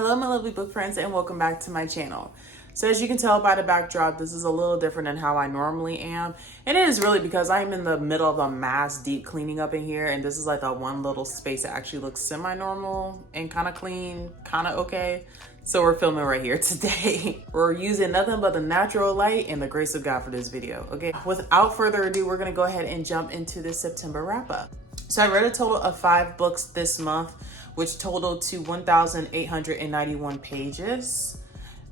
Hello my lovely book friends and welcome back to my channel. So as you can tell by the backdrop, this is a little different than how I normally am. And it is really because I'm in the middle of a mass deep cleaning up in here, and this is like a one little space that actually looks semi-normal and kind of clean, kind of okay. So we're filming right here today. We're using nothing but the natural light and the grace of God for this video, okay? Without further ado, we're gonna go ahead and jump into this September wrap up. So I read a total of 5 books this month, which totaled to 1,891 pages.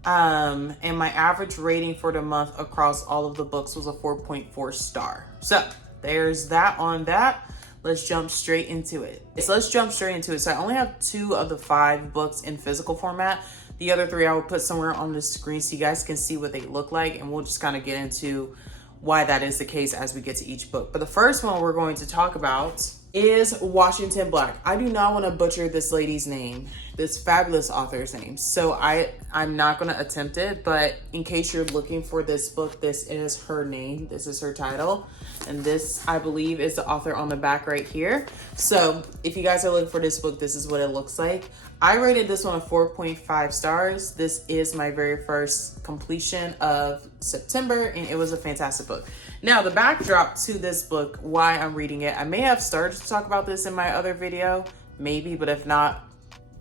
And my average rating for the month across all of the books was a 4.4 star. So there's that on that. Let's jump straight into it. So I only have 2 of the 5 books in physical format. The other 3 I will put somewhere on the screen so you guys can see what they look like, and we'll just kind of get into why that is the case as we get to each book. But the first one we're going to talk about is Washington Black. I do not want to butcher this lady's name, this fabulous author's name. So I'm not going to attempt it, but in case you're looking for this book, this is her name. This is her title. And this, I believe, is the author on the back right here. So if you guys are looking for this book, this is what it looks like. I rated this one a 4.5 stars. This is my very first completion of September, and it was a fantastic book. Now, the backdrop to this book, why I'm reading it, I may have started to talk about this in my other video, maybe, but if not,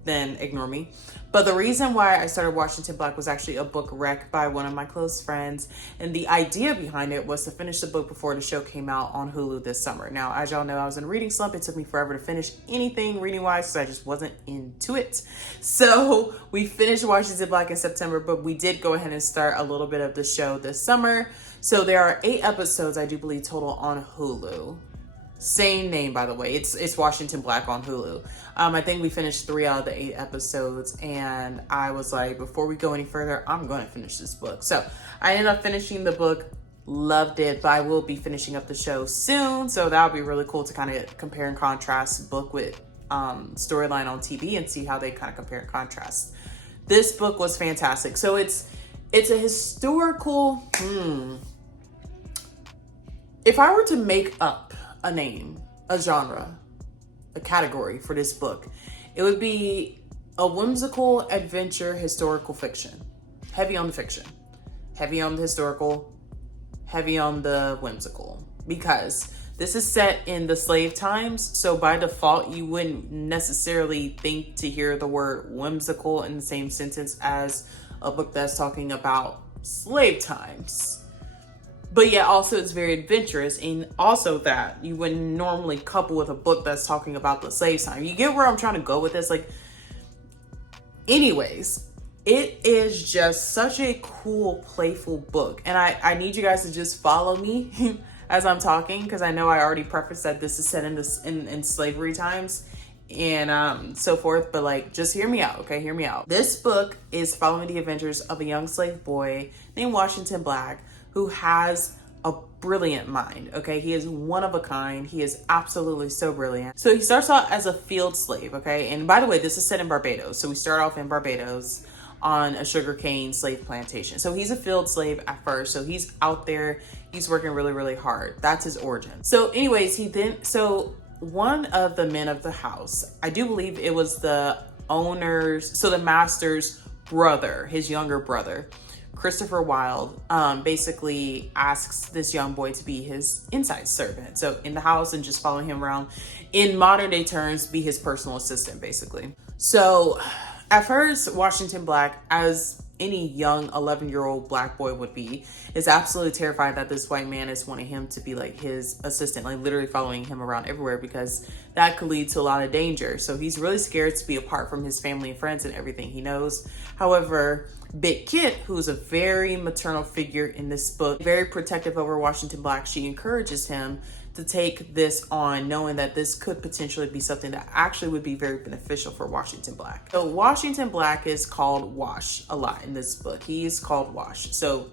then ignore me. But the reason why I started Washington Black was actually a book rec by one of my close friends. And the idea behind it was to finish the book before the show came out on Hulu this summer. Now, as y'all know, I was in a reading slump. It took me forever to finish anything reading-wise because I just wasn't into it. So we finished Washington Black in September, but we did go ahead and start a little bit of the show this summer. So there are 8 episodes, I do believe, total on Hulu. Same name, by the way. It's Washington Black on Hulu. I think we finished 3 out of the 8 episodes, and I was like, before we go any further, I'm going to finish this book. So I ended up finishing the book, loved it, but I will be finishing up the show soon. So that would be really cool to kind of compare and contrast book with storyline on TV and see how they kind of compare and contrast. This book was fantastic. So it's a historical, if I were to make up a name, a genre, a category for this book, it would be a whimsical adventure historical fiction. Heavy on the fiction, heavy on the historical, heavy on the whimsical, because this is set in the slave times. So by default, you wouldn't necessarily think to hear the word whimsical in the same sentence as a book that's talking about slave times. But yet also it's very adventurous, and also that you wouldn't normally couple with a book that's talking about the slave time. You get where I'm trying to go with this? Like, anyways, it is just such a cool, playful book. And I need you guys to just follow me as I'm talking, because I know I already prefaced that this is set in slavery times and so forth, but like, just hear me out, okay? Hear me out. This book is following the adventures of a young slave boy named Washington Black, who has a brilliant mind, okay? He is one of a kind. He is absolutely so brilliant. So he starts out as a field slave, okay? And by the way, this is set in Barbados. So we start off in Barbados on a sugarcane slave plantation. So he's a field slave at first. So he's out there, he's working really, really hard. That's his origin. So anyways, one of the men of the house, I do believe it was the owner's, so the master's brother, his younger brother, Christopher Wilde, basically asks this young boy to be his inside servant. So in the house, and just following him around, in modern day terms, be his personal assistant, basically. So at first, Washington Black, as any young 11-year-old Black boy would be, is absolutely terrified that this white man is wanting him to be like his assistant, like literally following him around everywhere, because that could lead to a lot of danger. So he's really scared to be apart from his family and friends and everything he knows. However, Big Kit, who's a very maternal figure in this book, very protective over Washington Black, she encourages him to take this on, knowing that this could potentially be something that actually would be very beneficial for Washington Black. So Washington Black is called Wash a lot in this book. He is called Wash. So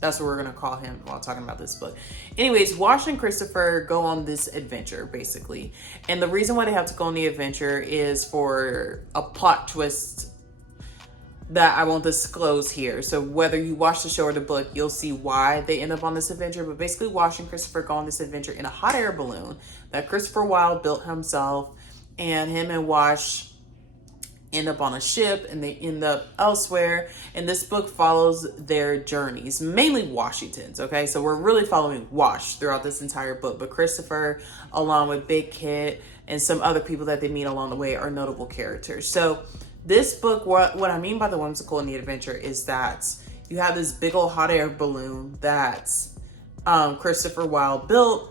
that's what we're gonna call him while talking about this book. Anyways, Wash and Christopher go on this adventure, basically. And the reason why they have to go on the adventure is for a plot twist that I won't disclose here. So whether you watch the show or the book, you'll see why they end up on this adventure. But basically, Wash and Christopher go on this adventure in a hot air balloon that Christopher Wilde built himself, and him and Wash end up on a ship and they end up elsewhere. And this book follows their journeys, mainly Washington's. Okay, so we're really following Wash throughout this entire book, but Christopher, along with Big Kid and some other people that they meet along the way, are notable characters. So this book, what I mean by the whimsical and the adventure is that you have this big old hot air balloon that Christopher Wilde built,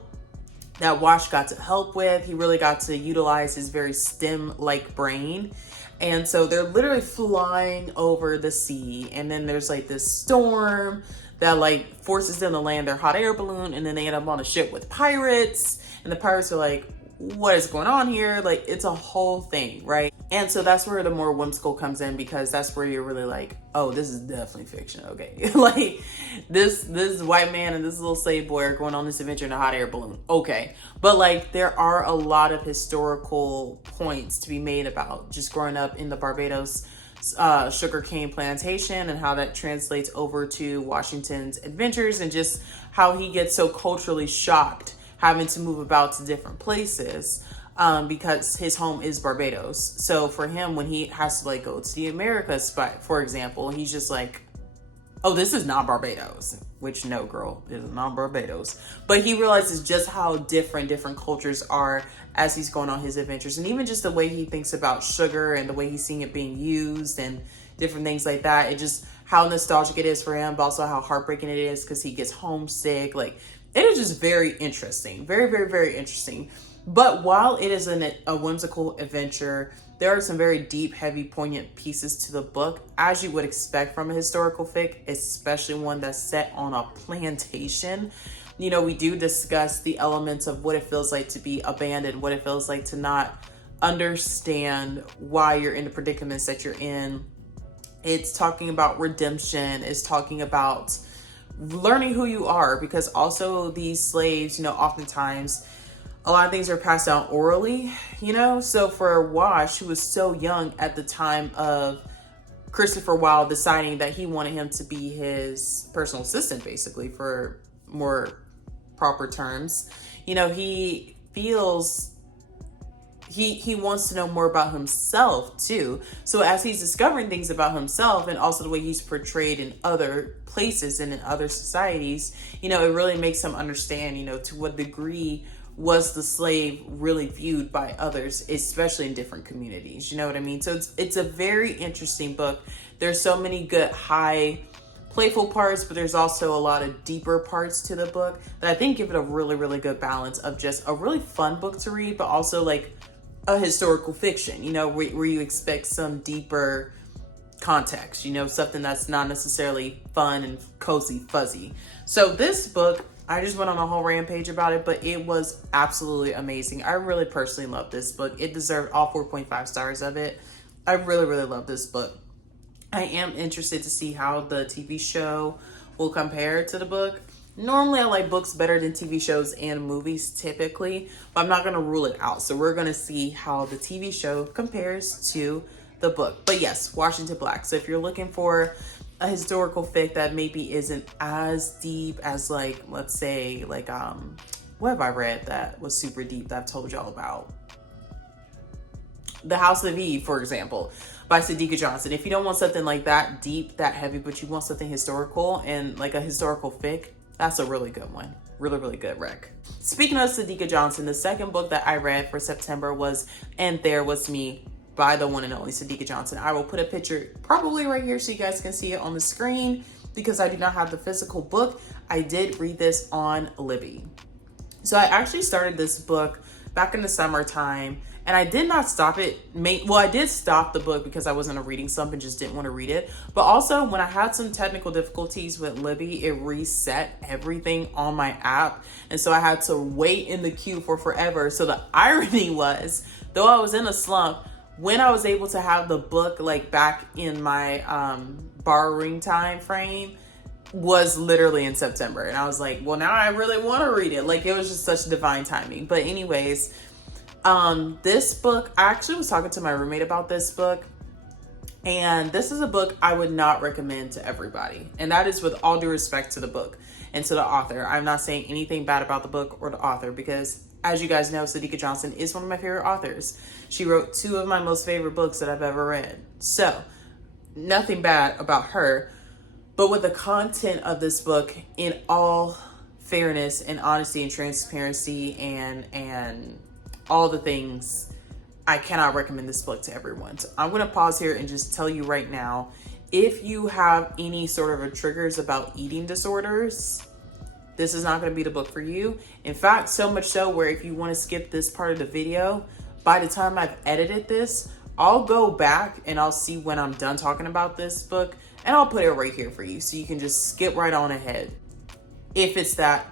that Wash got to help with. He really got to utilize his very STEM-like brain. And so they're literally flying over the sea. And then there's like this storm that like forces them to land their hot air balloon. And then they end up on a ship with pirates. And the pirates are like, what is going on here? Like, it's a whole thing, right? And so that's where the more whimsical comes in, because that's where you're really like, oh, this is definitely fiction. Okay. Like this white man and this little slave boy are going on this adventure in a hot air balloon. Okay. But like, there are a lot of historical points to be made about just growing up in the Barbados sugarcane plantation and how that translates over to Washington's adventures, and just how he gets so culturally shocked having to move about to different places because his home is Barbados. So for him, when he has to like go to the Americas, for example, he's just like, oh, this is not Barbados. Which, no, girl, it is not Barbados. But he realizes just how different cultures are as he's going on his adventures. And even just the way he thinks about sugar and the way he's seeing it being used and different things like that. It just, how nostalgic it is for him, but also how heartbreaking it is because he gets homesick. Like, it is just very interesting. Very, very, very interesting. But while it is a whimsical adventure, there are some very deep, heavy, poignant pieces to the book, as you would expect from a historical fic, especially one that's set on a plantation. You know, we do discuss the elements of what it feels like to be abandoned, what it feels like to not understand why you're in the predicaments that you're in. It's talking about redemption. It's talking about learning who you are, because also these slaves, you know, oftentimes a lot of things are passed down orally, you know? So for Wash, who was so young at the time of Christopher Wilde deciding that he wanted him to be his personal assistant, basically, for more proper terms, you know, he feels he wants to know more about himself too. So as he's discovering things about himself, and also the way he's portrayed in other places and in other societies, you know, it really makes him understand, you know, to what degree was the slave really viewed by others, especially in different communities. You know what I mean? So it's a very interesting book. There's so many good, high, playful parts, but there's also a lot of deeper parts to the book that I think give it a really, really good balance of just a really fun book to read, but also like a historical fiction, you know, where you expect some deeper context, you know, something that's not necessarily fun and cozy, fuzzy. So this book, I just went on a whole rampage about it, but it was absolutely amazing. I really personally love this book. It deserved all 4.5 stars of it. I really, really love this book. I am interested to see how the TV show will compare to the book. Normally, I like books better than TV shows and movies typically, but I'm not going to rule it out. So we're going to see how the TV show compares to the book. But yes, Washington Black. So if you're looking for a historical fic that maybe isn't as deep as, like, let's say, like, what have I read that was super deep that I've told y'all about? The House of Eve, for example, by Sadeqa Johnson. If you don't want something like that deep, that heavy, but you want something historical and like a historical fic, that's a really good one. Really, really good rec. Speaking of Sadeqa Johnson, the second book that I read for September was And There Was Me by the one and only Sadeqa Johnson. I will put a picture probably right here so you guys can see it on the screen, because I do not have the physical book. I did read this on Libby. So I actually started this book back in the summertime, and I did not stop it. Well, I did stop the book because I was in a reading slump and just didn't want to read it. But also, when I had some technical difficulties with Libby, it reset everything on my app. And so I had to wait in the queue for forever. So the irony was, though I was in a slump, when I was able to have the book like back in my borrowing time frame was literally in September. And I was like, well, now I really want to read it. Like, it was just such divine timing. But anyways, this book, I actually was talking to my roommate about this book, and this is a book I would not recommend to everybody. And that is with all due respect to the book and to the author. I'm not saying anything bad about the book or the author, because as you guys know, Sadeqa Johnson is one of my favorite authors. She wrote 2 of my most favorite books that I've ever read. So, nothing bad about her. But with the content of this book, in all fairness and honesty and transparency and all the things, I cannot recommend this book to everyone. So I'm going to pause here and just tell you right now, if you have any sort of triggers about eating disorders, this is not going to be the book for you. In fact, so much so where if you want to skip this part of the video, by the time I've edited this, I'll go back and I'll see when I'm done talking about this book, and I'll put it right here for you so you can just skip right on ahead. If it's that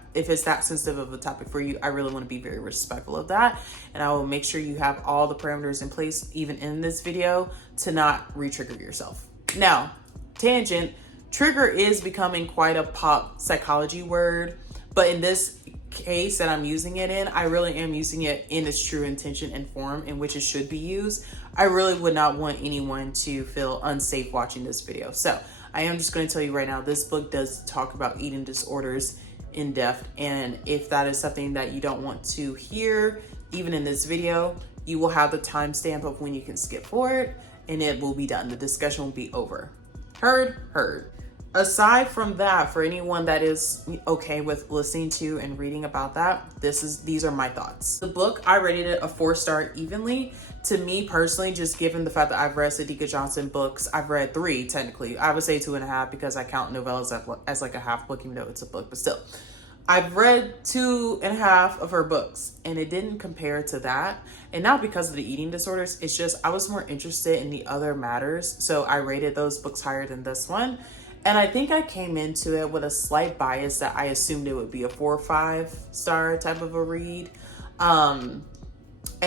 sensitive of a topic for you, I really want to be very respectful of that, and I will make sure you have all the parameters in place, even in this video, to not re-trigger yourself. Now, tangent, trigger is becoming quite a pop psychology word, but in this case that I'm using it in, I really am using it in its true intention and form in which it should be used. I really would not want anyone to feel unsafe watching this video. So I am just going to tell you right now, this book does talk about eating disorders in depth. And if that is something that you don't want to hear, even in this video, you will have the timestamp of when you can skip forward and it will be done. The discussion will be over. Heard. Aside from that, for anyone that is okay with listening to and reading about that, these are my thoughts. The book, I rated it a 4-star evenly. To me personally, just given the fact that I've read Sadeqa Johnson books, I've read 3 technically. I would say 2.5 because I count novellas as like a half book, even though it's a book, but still. I've read 2.5 of her books and it didn't compare to that. And not because of the eating disorders, it's just I was more interested in the other matters. So I rated those books higher than this one. And I think I came into it with a slight bias that I assumed it would be a 4 or 5-star type of a read. And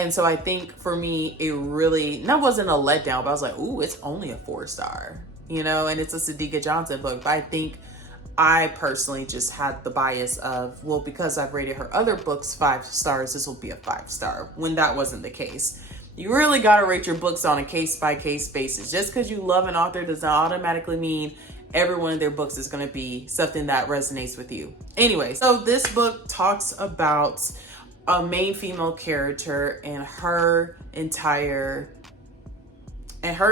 so I think for me, it really, that wasn't a letdown, but I was like, ooh, it's only a 4-star, you know, and it's a Sadeqa Johnson book. But I think I personally just had the bias of, well, because I've rated her other books 5 stars, this will be a 5-star, when that wasn't the case. You really got to rate your books on a case-by-case basis. Just because you love an author does not automatically mean every one of their books is going to be something that resonates with you. Anyway, so this book talks about a main female character and her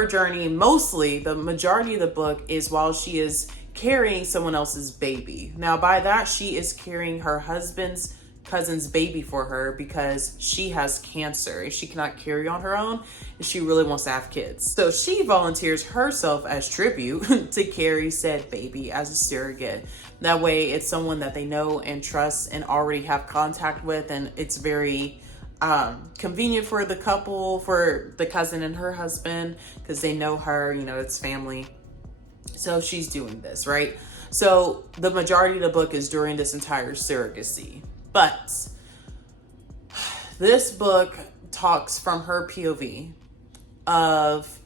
journey. Mostly, the majority of the book is while she is carrying someone else's baby. Now, by that, she is carrying her husband's cousin's baby for her because she has cancer and she cannot carry on her own and she really wants to have kids. So she volunteers herself as tribute to carry said baby as a surrogate. That way it's someone that they know and trust and already have contact with, and it's very convenient for the couple, for the cousin and her husband, because they know her, you know, it's family. So she's doing this, right? So the majority of the book is during this entire surrogacy. But this book talks from her POV of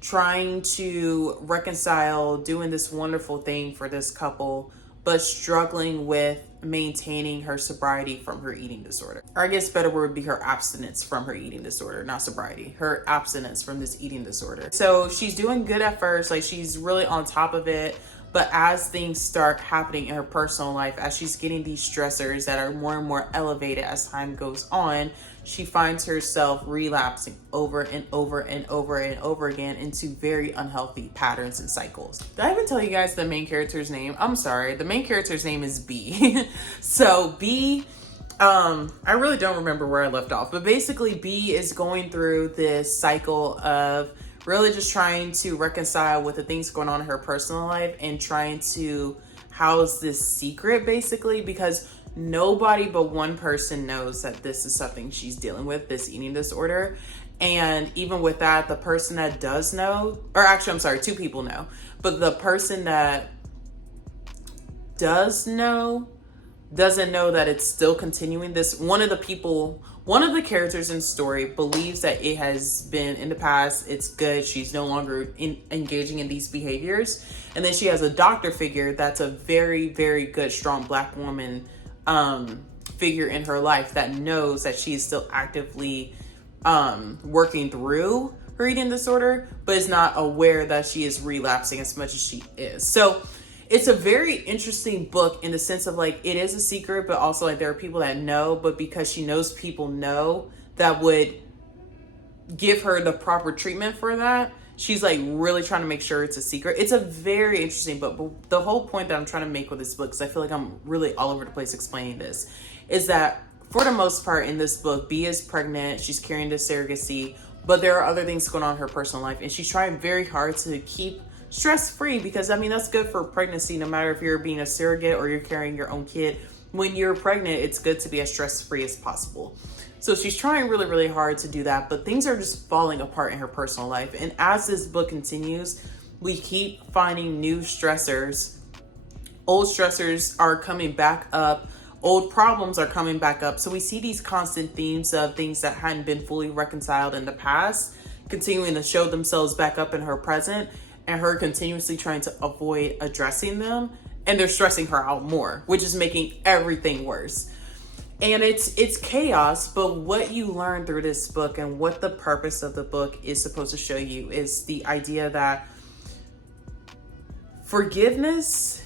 trying to reconcile doing this wonderful thing for this couple, but struggling with maintaining her sobriety from her eating disorder. Or I guess better word would be her abstinence from her eating disorder, not sobriety, her abstinence from this eating disorder. So she's doing good at first, like she's really on top of it. But as things start happening in her personal life, as she's getting these stressors that are more and more elevated as time goes on, she finds herself relapsing over and over and over and over again into very unhealthy patterns and cycles. Did I even tell you guys the main character's name? I'm sorry. The main character's name is B. So B, I really don't remember where I left off, but basically B is going through this cycle of really just trying to reconcile with the things going on in her personal life and trying to house this secret, basically, because nobody but one person knows that this is something she's dealing with, this eating disorder. And even with that, the person that does know, or actually, I'm sorry, 2 people know, but the person that does know doesn't know that it's still continuing. This one of the characters in the story believes that it has been in the past, it's good, she's no longer engaging in these behaviors. And then she has a doctor figure that's a very, very good, strong Black woman figure in her life that knows that she is still actively working through her eating disorder, but is not aware that she is relapsing as much as she is. So It's a very interesting book in the sense of like, it is a secret, but also like there are people that know, but because she knows people know that would give her the proper treatment for that, she's like really trying to make sure it's a secret. It's a very interesting book, but the whole point that I'm trying to make with this book, because I feel like I'm really all over the place explaining this, is that for the most part in this book, B is pregnant, she's carrying the surrogacy, but there are other things going on in her personal life, and she's trying very hard to keep stress-free, because I mean that's good for pregnancy, no matter if you're being a surrogate or you're carrying your own kid. When you're pregnant, it's good to be as stress-free as possible. So she's trying really, really hard to do that, but things are just falling apart in her personal life. And as this book continues, we keep finding new stressors. Old stressors are coming back up. Old problems are coming back up. So we see these constant themes of things that hadn't been fully reconciled in the past continuing to show themselves back up in her present, and her continuously trying to avoid addressing them. And they're stressing her out more, which is making everything worse. And it's chaos, but what you learn through this book and what the purpose of the book is supposed to show you is the idea that forgiveness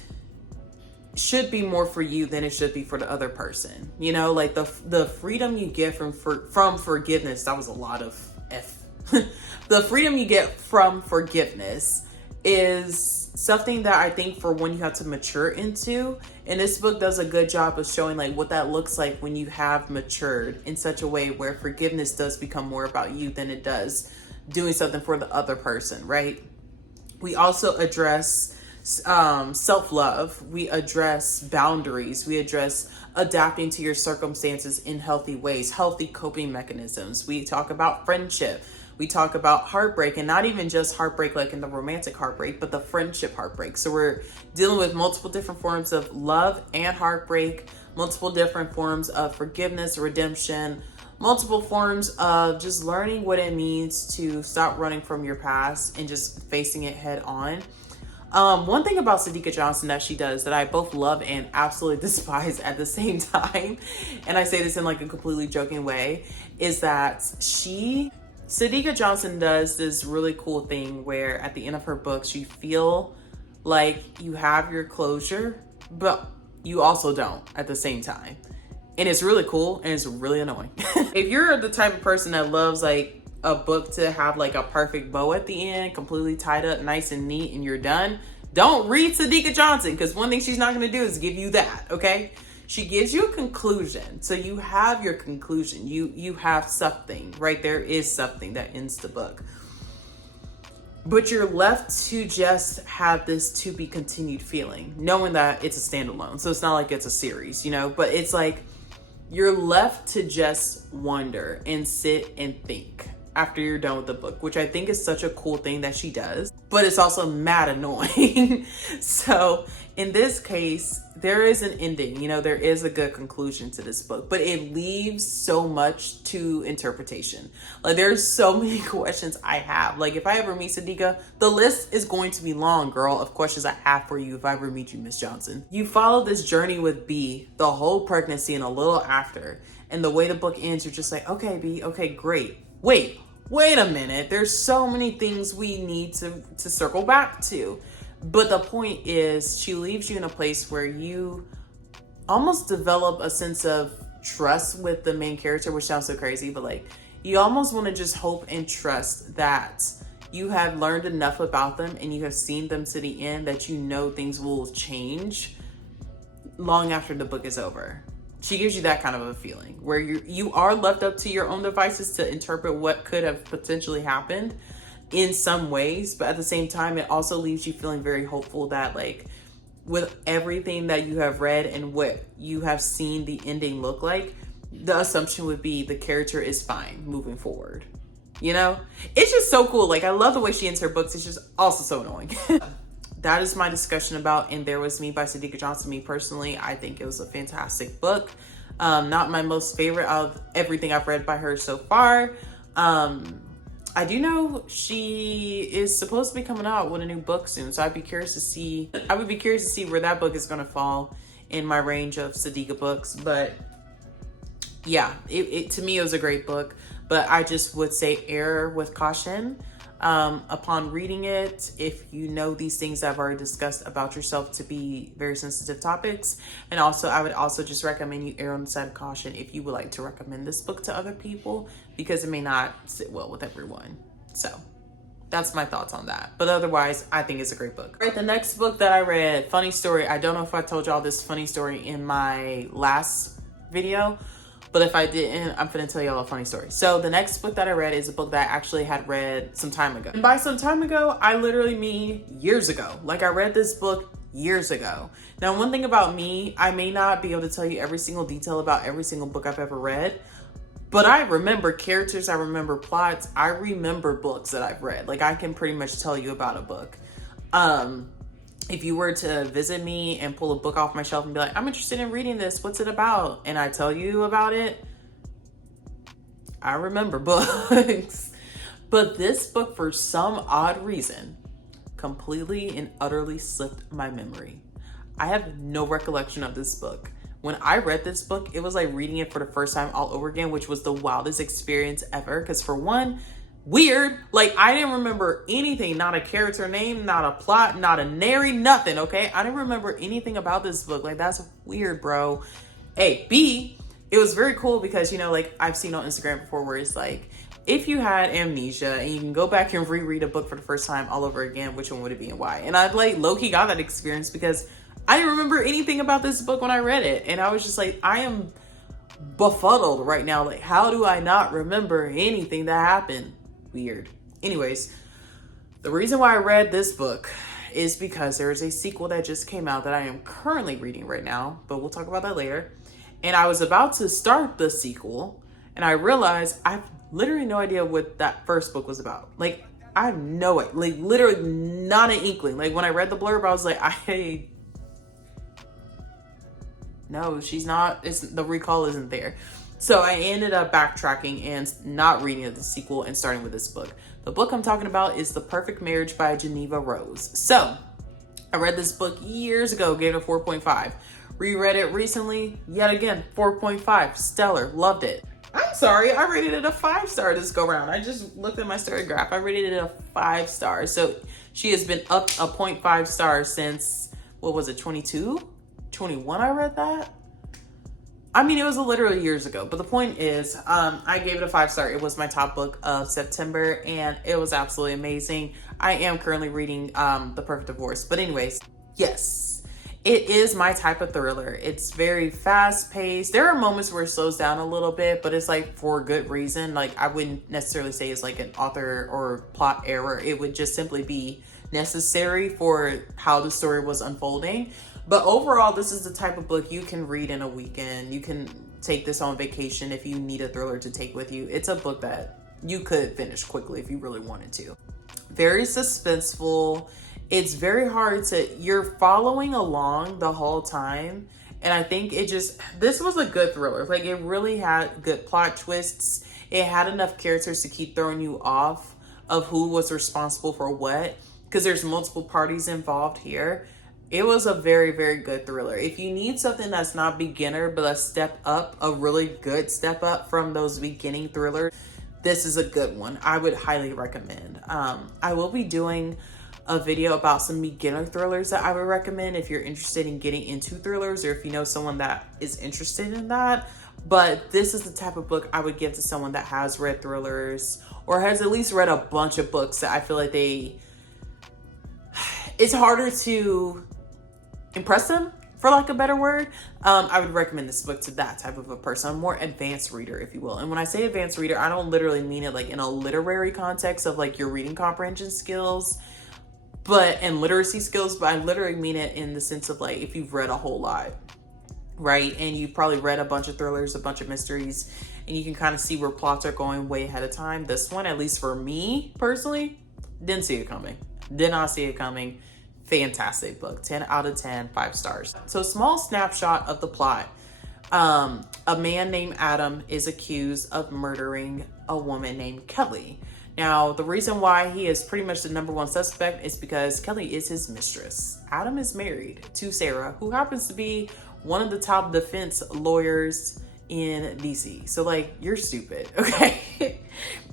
should be more for you than it should be for the other person. You know, like the freedom you get from forgiveness, that was a lot of F. The freedom you get from forgiveness is something that I think for one you have to mature into. And this book does a good job of showing like what that looks like when you have matured in such a way where forgiveness does become more about you than it does doing something for the other person, right? We also address self-love. We address boundaries. We address adapting to your circumstances in healthy ways, healthy coping mechanisms. We talk about friendship. We talk about heartbreak, and not even just heartbreak like in the romantic heartbreak, but the friendship heartbreak. So we're dealing with multiple different forms of love and heartbreak, multiple different forms of forgiveness, redemption, multiple forms of just learning what it means to stop running from your past and just facing it head on. One thing about Sadeqa Johnson that she does that I both love and absolutely despise at the same time, and I say this in like a completely joking way, is that Sadeqa Johnson does this really cool thing where at the end of her books, you feel like you have your closure, but you also don't at the same time. And it's really cool and it's really annoying. If you're the type of person that loves like a book to have like a perfect bow at the end, completely tied up, nice and neat, and you're done, don't read Sadeqa Johnson, because one thing she's not going to do is give you that, okay? She gives you a conclusion. So you have your conclusion. You have something, right? There is something that ends the book. But you're left to just have this to be continued feeling, knowing that it's a standalone. So it's not like it's a series, you know, but it's like you're left to just wonder and sit and think after you're done with the book, which I think is such a cool thing that she does, but it's also mad annoying. So in this case, there is an ending, you know, there is a good conclusion to this book, but it leaves so much to interpretation. Like there's so many questions I have. Like if I ever meet Sadeqa, the list is going to be long, girl, of questions I have for you if I ever meet you, Miss Johnson. You follow this journey with B, the whole pregnancy and a little after, and the way the book ends, you're just like, okay, B, okay, great. Wait a minute. There's so many things we need to circle back to. But the point is, she leaves you in a place where you almost develop a sense of trust with the main character, which sounds so crazy, but like you almost want to just hope and trust that you have learned enough about them and you have seen them to the end that you know things will change long after the book is over. She gives you that kind of a feeling where you are left up to your own devices to interpret what could have potentially happened in some ways, but at the same time, it also leaves you feeling very hopeful that like with everything that you have read and what you have seen the ending look like, the assumption would be the character is fine moving forward. You know, it's just so cool. Like I love the way she ends her books. It's just also so annoying. That is my discussion about And There Was Me by Sadeqa Johnson. Me personally, I think it was a fantastic book. Not my most favorite of everything I've read by her so far. I do know she is supposed to be coming out with a new book soon, so I would be curious to see where that book is going to fall in my range of Sadeqa books. But yeah, to me it was a great book, but I just would say err with caution. Upon reading it, if you know these things I've already discussed about yourself to be very sensitive topics, and also I would also just recommend you err on the side of caution if you would like to recommend this book to other people, because it may not sit well with everyone. So that's my thoughts on that. But otherwise, I think it's a great book. All right, the next book that I read, funny story. I don't know if I told y'all this funny story in my last video, but if I didn't, I'm gonna tell y'all a funny story. So the next book that I read is a book that I actually had read some time ago. And by some time ago, I literally mean years ago. Like, I read this book years ago. Now, one thing about me, I may not be able to tell you every single detail about every single book I've ever read, but I remember characters, I remember plots, I remember books that I've read. Like, I can pretty much tell you about a book. If you were to visit me and pull a book off my shelf and be like, I'm interested in reading this, what's it about? And I tell you about it, I remember books. But this book, for some odd reason, completely and utterly slipped my memory. I have no recollection of this book. When I read this book, it was like reading it for the first time all over again, which was the wildest experience ever. Because for one, weird. Like, I didn't remember anything, not a character name, not a plot, not a nary, nothing, okay? I didn't remember anything about this book. Like, that's weird, bro. A, B, it was very cool because, you know, like, I've seen on Instagram before where it's like, if you had amnesia and you can go back and reread a book for the first time all over again, which one would it be and why? And I, like, low-key got that experience because I didn't remember anything about this book when I read it. And I was just like, I am befuddled right now. Like, how do I not remember anything that happened? Weird. Anyways, the reason why I read this book is because there is a sequel that just came out that I am currently reading right now, but we'll talk about that later. And I was about to start the sequel, and I realized I have literally no idea what that first book was about. Like, I have no idea, like, literally not an inkling. Like, when I read the blurb, I was like, no, she's not, the recall isn't there. So I ended up backtracking and not reading the sequel and starting with this book. The book I'm talking about is The Perfect Marriage by Jeneva Rose. So I read this book years ago, gave it a 4.5. Reread it recently, yet again, 4.5. Stellar, loved it. I'm sorry, I rated it a 5-star this go round. I just looked at my story graph. I rated it a 5 stars. So she has been up a 0.5 stars since, what was it, 22? 21 I read that? I mean, it was literally years ago, but the point is, I gave it a 5-star. It was my top book of September, and it was absolutely amazing. I am currently reading The Perfect Divorce, but anyways, yes, it is my type of thriller. It's very fast-paced. There are moments where it slows down a little bit, but it's like for good reason. Like, I wouldn't necessarily say it's like an author or plot error. It would just simply be necessary for how the story was unfolding. But overall, this is the type of book you can read in a weekend. You can take this on vacation if you need a thriller to take with you. It's a book that you could finish quickly if you really wanted to. Very suspenseful. It's very hard to, you're following along the whole time. And I think this was a good thriller. Like, it really had good plot twists. It had enough characters to keep throwing you off of who was responsible for what, because there's multiple parties involved here. It was a very, very good thriller. If you need something that's not beginner, but a step up, a really good step up from those beginning thrillers, this is a good one. I would highly recommend. I will be doing a video about some beginner thrillers that I would recommend if you're interested in getting into thrillers, or if you know someone that is interested in that. But this is the type of book I would give to someone that has read thrillers or has at least read a bunch of books that I feel like it's harder to impress them, for lack of a better word. I would recommend this book to that type of a person, a more advanced reader, if you will. And when I say advanced reader, I don't literally mean it like in a literary context of like your reading comprehension skills, and literacy skills, but I literally mean it in the sense of like if you've read a whole lot, right? And you've probably read a bunch of thrillers, a bunch of mysteries, and you can kind of see where plots are going way ahead of time. This one, at least for me personally, didn't see it coming. Did not see it coming. Fantastic book. 10 out of 10, 5 stars. So, small snapshot of the plot. A man named Adam is accused of murdering a woman named Kelly. Now, the reason why he is pretty much the number one suspect is because Kelly is his mistress. Adam is married to Sarah, who happens to be one of the top defense lawyers in DC. So, like, you're stupid, okay?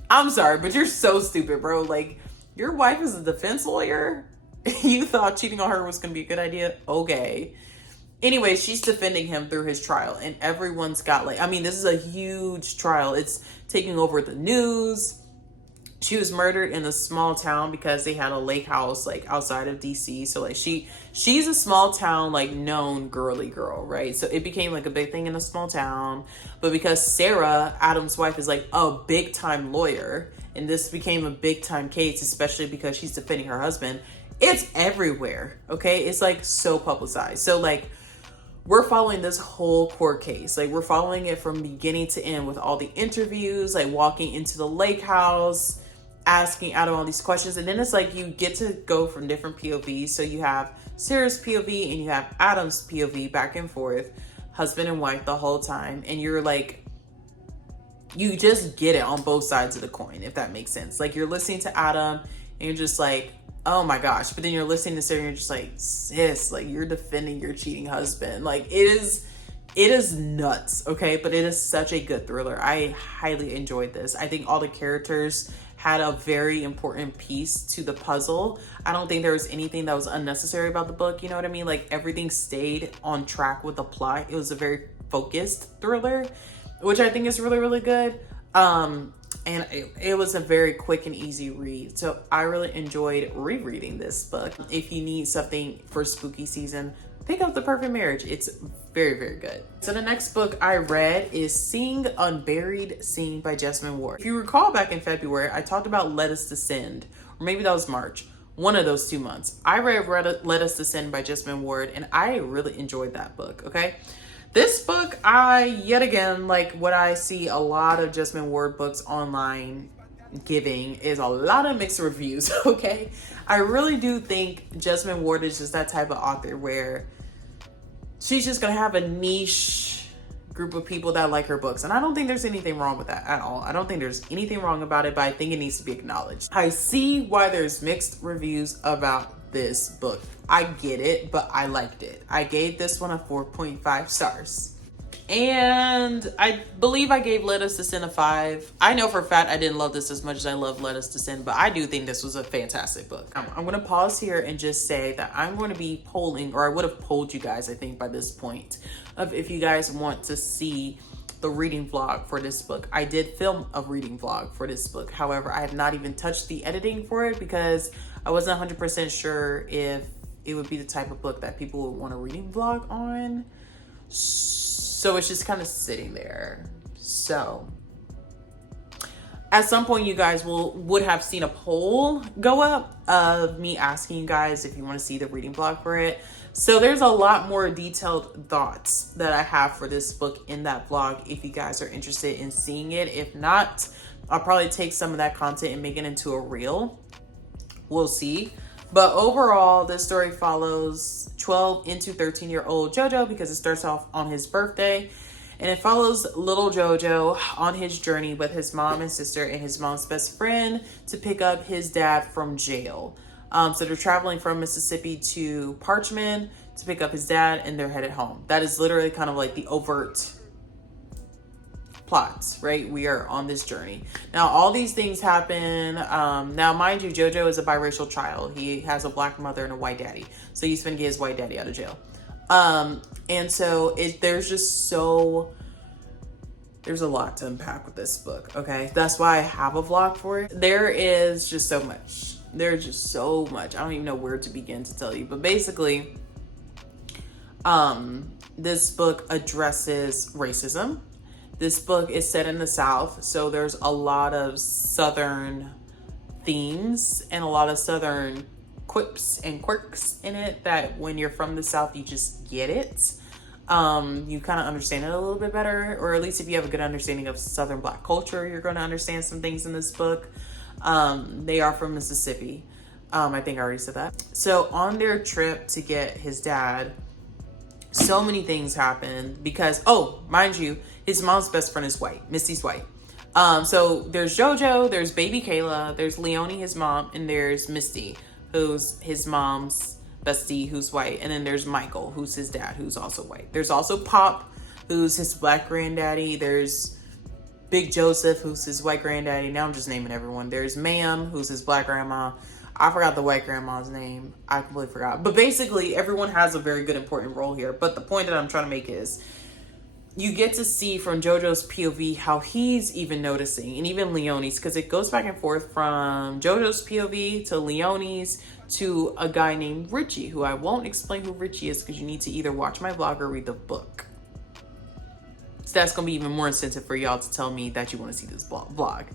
I'm sorry, but you're so stupid, bro. Like, your wife is a defense lawyer? You thought cheating on her was going to be a good idea? Okay. Anyway, she's defending him through his trial, and everyone's got like, I mean, this is a huge trial. It's taking over the news. She was murdered in a small town because they had a lake house like outside of DC. So like she's a small town, like known girly girl, right? So it became like a big thing in a small town. But because Sarah, Adam's wife, is like a big time lawyer, and this became a big time case, especially because she's defending her husband, it's everywhere. Okay. It's like so publicized. So like, we're following this whole court case. Like we're following it from beginning to end with all the interviews, like walking into the lake house, asking Adam all these questions. And then it's like you get to go from different POVs. So you have Sarah's POV and you have Adam's POV, back and forth, husband and wife the whole time. And you're like, you just get it on both sides of the coin, if that makes sense. Like you're listening to Adam and you're just like, oh my gosh. But then you're listening to Sarah and you're just like, sis, like you're defending your cheating husband. Like it is nuts. Okay. But it is such a good thriller. I highly enjoyed this. I think all the characters had a very important piece to the puzzle. I don't think there was anything that was unnecessary about the book. You know what I mean? Like everything stayed on track with the plot. It was a very focused thriller, which I think is really, really good. And it was a very quick and easy read. So I really enjoyed rereading this book. If you need something for spooky season, pick up The Perfect Marriage. It's very, very good. So the next book I read is Sing Unburied, Sing by Jesmyn Ward. If you recall back in February, I talked about Let Us Descend, or maybe that was March, one of those 2 months. I read Let Us Descend by Jesmyn Ward, and I really enjoyed that book, okay? This book, yet again, like what I see a lot of Jesmyn Ward books online giving is a lot of mixed reviews, okay? I really do think Jesmyn Ward is just that type of author where she's just gonna have a niche group of people that like her books. And I don't think there's anything wrong with that at all. I don't think there's anything wrong about it, but I think it needs to be acknowledged. I see why there's mixed reviews about this book. I get it, but I liked it. I gave this one a 4.5 stars. And I believe I gave Let Us Descend a 5. I know for a fact I didn't love this as much as I love Let Us Descend, but I do think this was a fantastic book. I'm going to pause here and just say that I'm going to be polling, or I would have polled you guys, I think by this point, of if you guys want to see the reading vlog for this book. I did film a reading vlog for this book. However, I have not even touched the editing for it because I wasn't 100% sure if it would be the type of book that people would want a reading vlog on. So it's just kind of sitting there. So at some point you guys would have seen a poll go up of me asking you guys if you want to see the reading vlog for it. So there's a lot more detailed thoughts that I have for this book in that vlog if you guys are interested in seeing it. If not, I'll probably take some of that content and make it into a reel. We'll see. But overall, this story follows 12 into 13-year-old Jojo because it starts off on his birthday. And it follows little Jojo on his journey with his mom and sister and his mom's best friend to pick up his dad from jail. So they're traveling from Mississippi to Parchman to pick up his dad, and they're headed home. That is literally kind of like the overt plots, right? We are on this journey. Now, all these things happen. Now, mind you, Jojo is a biracial child. He has a black mother and a white daddy. So he's gonna get his white daddy out of jail. And so there's a lot to unpack with this book, okay? That's why I have a vlog for it. There is just so much. There's just so much. I don't even know where to begin to tell you. But basically, this book addresses racism. This book is set in the South, so there's a lot of Southern themes and a lot of Southern quips and quirks in it that when you're from the South, you just get it. You kind of understand it a little bit better, or at least if you have a good understanding of Southern Black culture, you're going to understand some things in this book. They are from Mississippi. I think I already said that. So on their trip to get his dad, so many things happen because, oh, mind you, his mom's best friend is white. Misty's white. So there's Jojo, there's baby Kayla, there's Leonie, his mom, and there's Misty, who's his mom's bestie, who's white. And then there's Michael, who's his dad, who's also white. There's also Pop, who's his black granddaddy. There's Big Joseph, who's his white granddaddy. Now I'm just naming everyone. There's Ma'am, who's his black grandma. I forgot the white grandma's name. I completely forgot. But basically, everyone has a very good important role here. But the point that I'm trying to make is you get to see from JoJo's POV how he's even noticing, and even Leonie's, because it goes back and forth from JoJo's POV to Leonie's to a guy named Richie, who I won't explain who Richie is because you need to either watch my vlog or read the book. So that's going to be even more incentive for y'all to tell me that you want to see this vlog.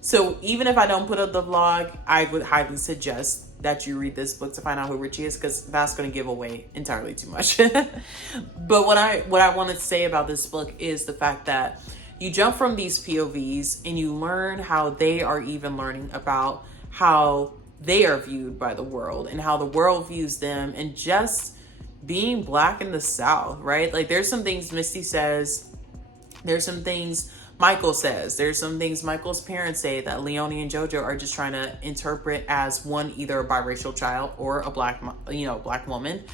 So even if I don't put up the vlog, I would highly suggest that you read this book to find out who Richie is, because that's going to give away entirely too much. But what I want to say about this book is the fact that you jump from these POVs and you learn how they are even learning about how they are viewed by the world and how the world views them, and just being black in the South, right? Like, there's some things Misty says, there's some things Michael says, there's some things Michael's parents say that Leonie and JoJo are just trying to interpret as one, either a biracial child or a black woman.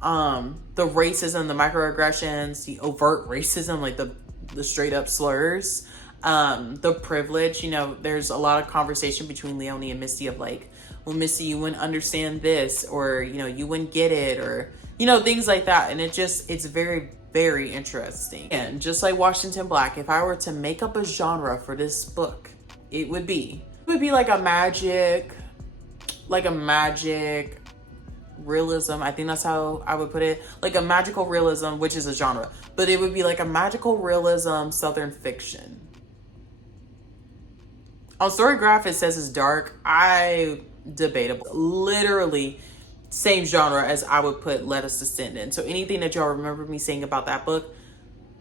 The racism, the microaggressions, the overt racism, like the straight up slurs, the privilege. There's a lot of conversation between Leonie and Misty of like, well, Misty, you wouldn't understand this, or, you wouldn't get it, or, things like that. And it's very, very interesting. And just like Washington Black, if I were to make up a genre for this book, it would be like a magic realism. I think that's how I would put it. Like a magical realism, which is a genre, but it would be like a magical realism Southern fiction. On Storygraph, it says it's dark. Debatable. Literally same genre as I would put Let Us Descend in. So anything that y'all remember me saying about that book,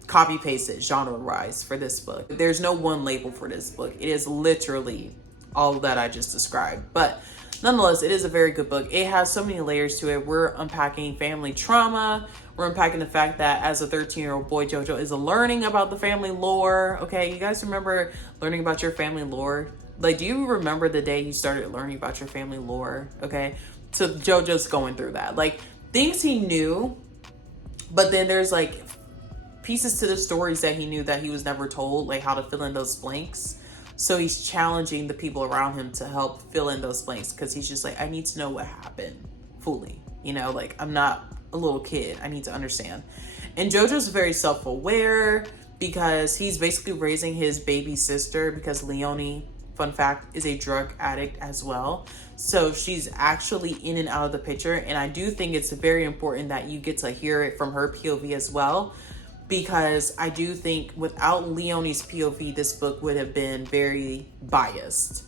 copy paste it, genre-wise, for this book. There's no one label for this book. It is literally all that I just described. But nonetheless, it is a very good book. It has so many layers to it. We're unpacking family trauma. We're unpacking the fact that as a 13-year-old boy, JoJo is learning about the family lore. Okay, you guys remember learning about your family lore? Like, do you remember the day you started learning about your family lore? Okay, so JoJo's going through that. Like, things he knew, but then there's like pieces to the stories that he knew that he was never told, like how to fill in those blanks. So he's challenging the people around him to help fill in those blanks, because he's just like, I need to know what happened fully. Like, I'm not a little kid. I need to understand. And JoJo's very self-aware because he's basically raising his baby sister, because Leonie, fun fact, is a drug addict as well. So she's actually in and out of the picture. And I do think it's very important that you get to hear it from her POV as well, because I do think without Leonie's POV, this book would have been very biased.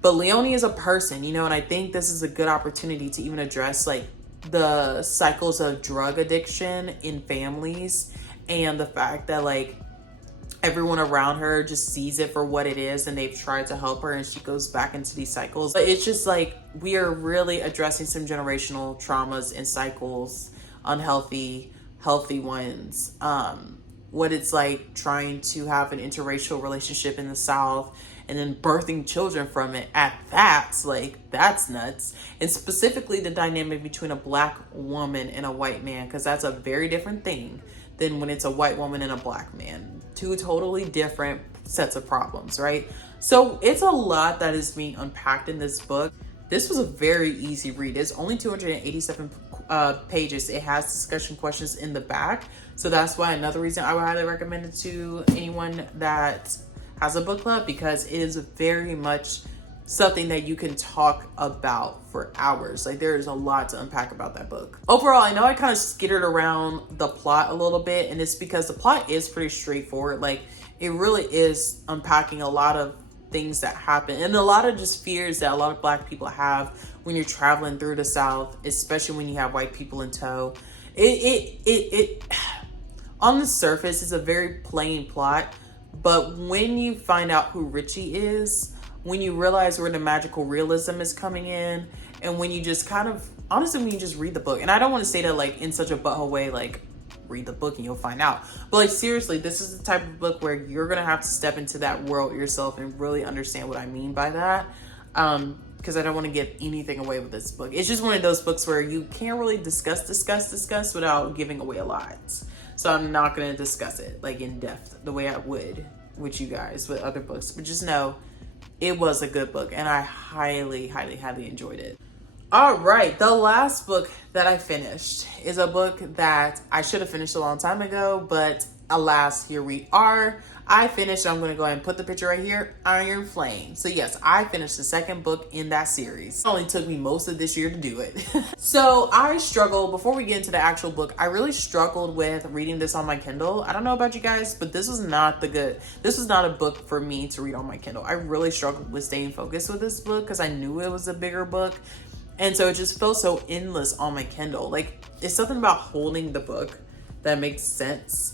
But Leonie is a person, and I think this is a good opportunity to even address like the cycles of drug addiction in families, and the fact that like everyone around her just sees it for what it is, and they've tried to help her and she goes back into these cycles. But it's just like, we are really addressing some generational traumas and cycles, unhealthy, healthy ones. What it's like trying to have an interracial relationship in the South and then birthing children from it at that, like, that's nuts. And specifically the dynamic between a black woman and a white man, because that's a very different thing than when it's a white woman and a black man. Two totally different sets of problems, right? So it's a lot that is being unpacked in this book. This was a very easy read. It's only 287 pages. It has discussion questions in the back. So that's why another reason I would highly recommend it to anyone that has a book club, because it is very much something that you can talk about for hours. Like, there is a lot to unpack about that book. Overall, I know I kind of skittered around the plot a little bit, and it's because the plot is pretty straightforward. Like, it really is unpacking a lot of things that happen, and a lot of just fears that a lot of black people have when you're traveling through the South, especially when you have white people in tow. It on the surface is a very plain plot, but when you find out who Richie is, when you realize where the magical realism is coming in, and when you just kind of, honestly, when you just read the book, and I don't want to say that like in such a butthole way, like read the book and you'll find out, but like seriously, this is the type of book where you're gonna have to step into that world yourself and really understand what I mean by that, because I don't want to give anything away with this book. It's just one of those books where you can't really discuss without giving away a lot. So I'm not going to discuss it like in depth the way I would with you guys with other books, but just know it was a good book and I highly, highly, highly enjoyed it. All right, the last book that I finished is a book that I should have finished a long time ago, but alas, here we are. I finished, I'm going to go ahead and put the picture right here, Iron Flame. So yes, I finished the second book in that series. It only took me most of this year to do it. So I struggled, before we get into the actual book, I really struggled with reading this on my Kindle. I don't know about you guys, but this was not a book for me to read on my Kindle. I really struggled with staying focused with this book because I knew it was a bigger book. And so it just felt so endless on my Kindle. Like, it's something about holding the book that makes sense.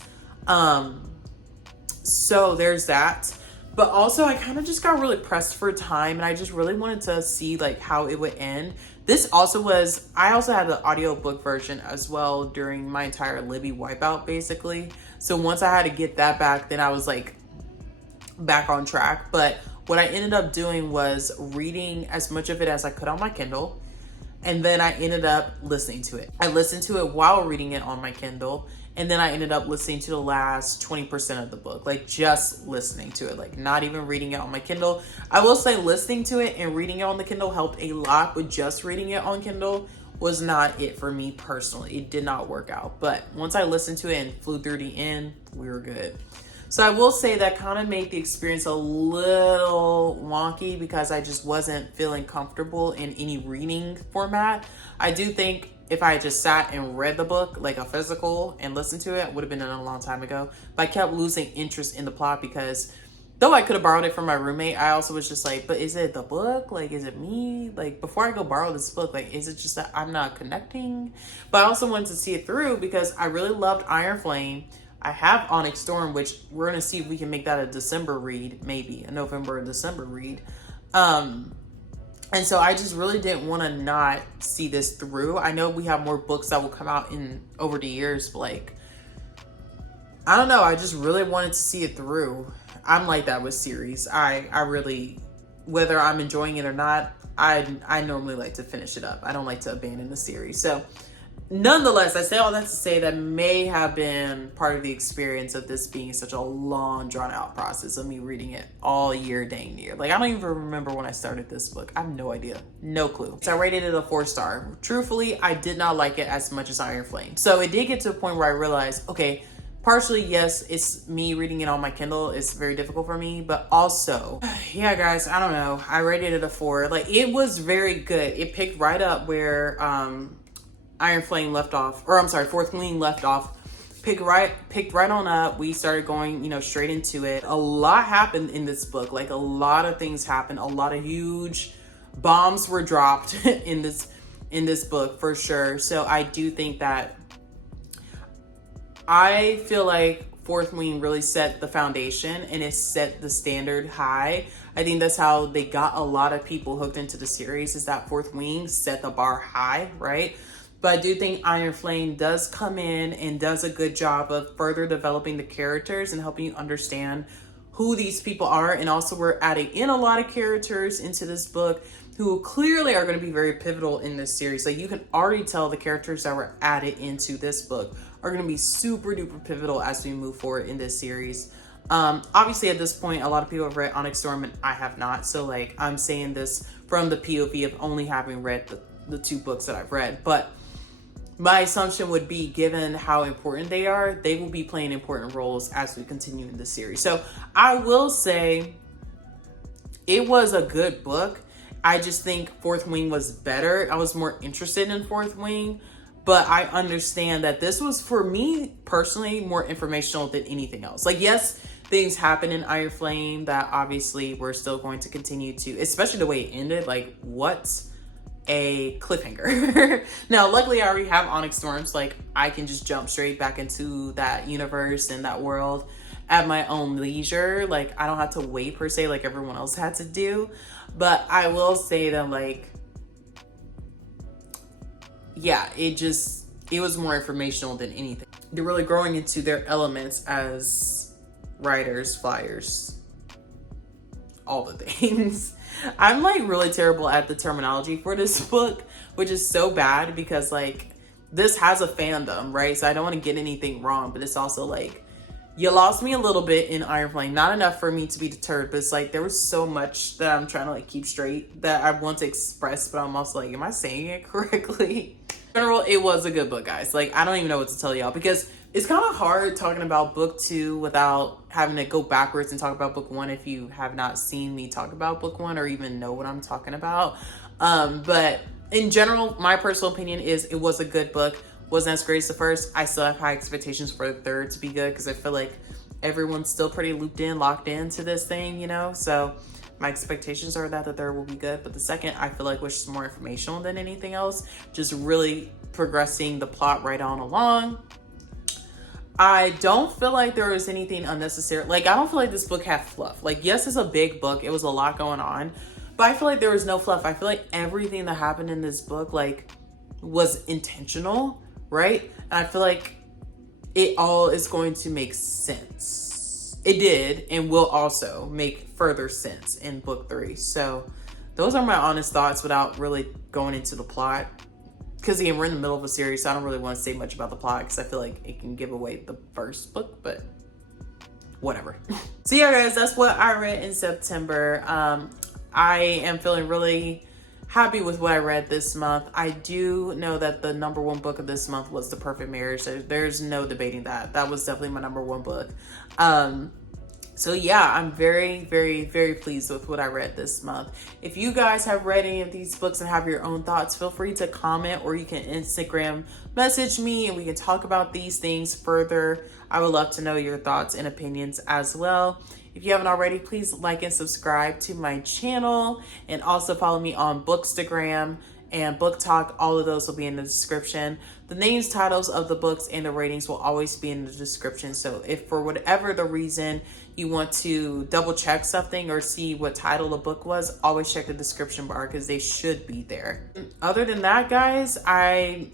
So there's that. But also I kind of just got really pressed for time and I just really wanted to see like how it would end. I also had the audiobook version as well during my entire Libby wipeout basically. So once I had to get that back, then I was like back on track. But what I ended up doing was reading as much of it as I could on my Kindle. And then I ended up listening to it. I listened to it while reading it on my Kindle. And then I ended up listening to the last 20% of the book, like just listening to it, like not even reading it on my Kindle. I will say listening to it and reading it on the Kindle helped a lot, but just reading it on Kindle was not it for me personally. It did not work out. But once I listened to it and flew through the end, we were good. So I will say that kind of made the experience a little wonky because I just wasn't feeling comfortable in any reading format. I do think if I had just sat and read the book, like a physical, and listened to it would have been done a long time ago. But I kept losing interest in the plot because though I could have borrowed it from my roommate, I also was just like, but is it the book? Like, is it me? Like, before I go borrow this book, like, is it just that I'm not connecting? But I also wanted to see it through because I really loved Iron Flame. I have Onyx Storm, which we're going to see if we can make that a December read, maybe a November or December read. And so I just really didn't want to not see this through. I know we have more books that will come out over the years, but like, I don't know. I just really wanted to see it through. I'm like that with series. I really, whether I'm enjoying it or not, I normally like to finish it up. I don't like to abandon the series. So nonetheless, I say all that to say that may have been part of the experience of this being such a long, drawn out process of me reading it all year, dang near. Like, I don't even remember when I started this book. I have no idea. No clue. So I rated it a 4-star. Truthfully, I did not like it as much as Iron Flame. So it did get to a point where I realized, okay, partially, yes, it's me reading it on my Kindle. It's very difficult for me, but also, yeah, guys, I don't know. I rated it a 4. Like, it was very good. It picked right up where, Iron Flame left off, or I'm sorry, Fourth Queen left off, picked right on up. We started going, straight into it. A lot happened in this book. Like, a lot of things happened. A lot of huge bombs were dropped in this book for sure. So I do think that I feel like Fourth Queen really set the foundation and it set the standard high. I think that's how they got a lot of people hooked into the series, is that Fourth Queen set the bar high, right? But I do think Iron Flame does come in and does a good job of further developing the characters and helping you understand who these people are. And also we're adding in a lot of characters into this book who clearly are going to be very pivotal in this series. Like, you can already tell the characters that were added into this book are going to be super duper pivotal as we move forward in this series. Obviously at this point, a lot of people have read Onyx Storm and I have not. So like, I'm saying this from the POV of only having read the 2 books that I've read. But my assumption would be, given how important they are, they will be playing important roles as we continue in the series. So I will say it was a good book. I just think Fourth Wing was better. I was more interested in Fourth Wing, but I understand that this was, for me personally, more informational than anything else. Like, yes, things happen in Iron Flame that obviously we're still going to continue to, especially the way it ended. Like, what a cliffhanger. Now, luckily I already have Onyx Storms. Like, I can just jump straight back into that universe and that world at my own leisure. Like, I don't have to wait per se like everyone else had to do. But I will say that, like, yeah, it was more informational than anything. They're really growing into their elements as writers, flyers, all the things. I'm like really terrible at the terminology for this book, which is so bad because like this has a fandom, right? So I don't want to get anything wrong, but it's also like You lost me a little bit in Iron Flame. Not enough for me to be deterred, but it's like there was so much that I'm trying to like keep straight that I want to express, but I'm also like, am I saying it correctly? In general, it was a good book, guys. Like, I don't even know what to tell y'all because it's kind of hard talking about book 2 without having to go backwards and talk about book 1 if you have not seen me talk about book 1 or even know what I'm talking about. But in general, my personal opinion is it was a good book. Wasn't as great as the first. I still have high expectations for the third to be good because I feel like everyone's still pretty looped in, locked into this thing, you know? So my expectations are that the third will be good. But the second, I feel like was just more informational than anything else. Just really progressing the plot right on along. I don't feel like there was anything unnecessary. Like, I don't feel like this book had fluff. Like, yes, it's a big book. It was a lot going on. But I feel like there was no fluff. I feel like everything that happened in this book, like, was intentional, right? And I feel like it all is going to make sense. It did and will also make further sense in book 3. So those are my honest thoughts without really going into the plot. Because again, we're in the middle of a series, so I don't really want to say much about the plot because I feel like it can give away the first book, but whatever. So yeah, guys, that's what I read in September. I am feeling really happy with what I read this month. I do know that the number 1 book of this month was The Perfect Marriage. There's no debating that. That was definitely my number 1 book. So yeah, I'm very, very, very pleased with what I read this month. If you guys have read any of these books and have your own thoughts, feel free to comment or you can Instagram message me and we can talk about these things further. I would love to know your thoughts and opinions as well. If you haven't already, please like and subscribe to my channel and also follow me on Bookstagram and Booktok. All of those will be in the description. The names, titles of the books, and the ratings will always be in the description. So if for whatever the reason you want to double check something or see what title the book was, always check the description bar because they should be there. Other than that, guys, I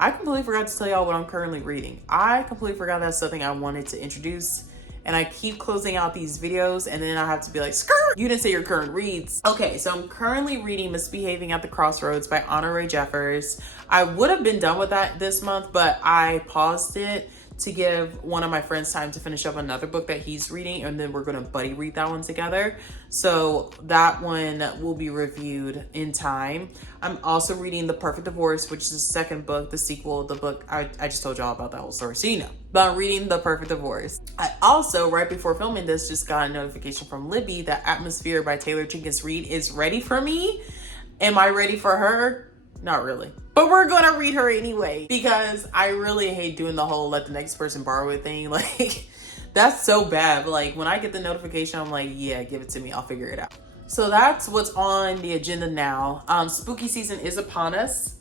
completely forgot to tell y'all what I'm currently reading. I completely forgot that's something I wanted to introduce. And I keep closing out these videos and then I have to be like, skirt, you didn't say your current reads. Okay, so I'm currently reading Misbehaving at the Crossroads by Honore Jeffers. I would have been done with that this month, but I paused it to give one of my friends time to finish up another book that he's reading, and then we're gonna buddy read that one together. So that one will be reviewed in time. I'm also reading The Perfect Divorce, which is the second book, the sequel, the book. I just told y'all about that whole story, so you know. But I'm reading The Perfect Divorce. I also, right before filming this, just got a notification from Libby that Atmosphere by Taylor Jenkins Reid is ready for me. Am I ready for her? Not really. But we're gonna read her anyway because I really hate doing the whole let the next person borrow it thing. Like, that's so bad. But like, when I get the notification, I'm like, yeah, give it to me. I'll figure it out. So that's what's on the agenda now. Spooky season is upon us.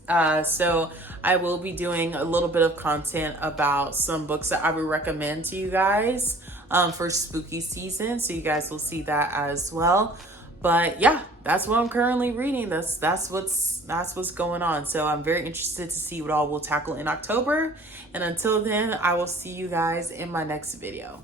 So I will be doing a little bit of content about some books that I would recommend to you guys for spooky season. So you guys will see that as well. But yeah, that's what I'm currently reading. That's what's going on. So I'm very interested to see what all we'll tackle in October. And until then, I will see you guys in my next video.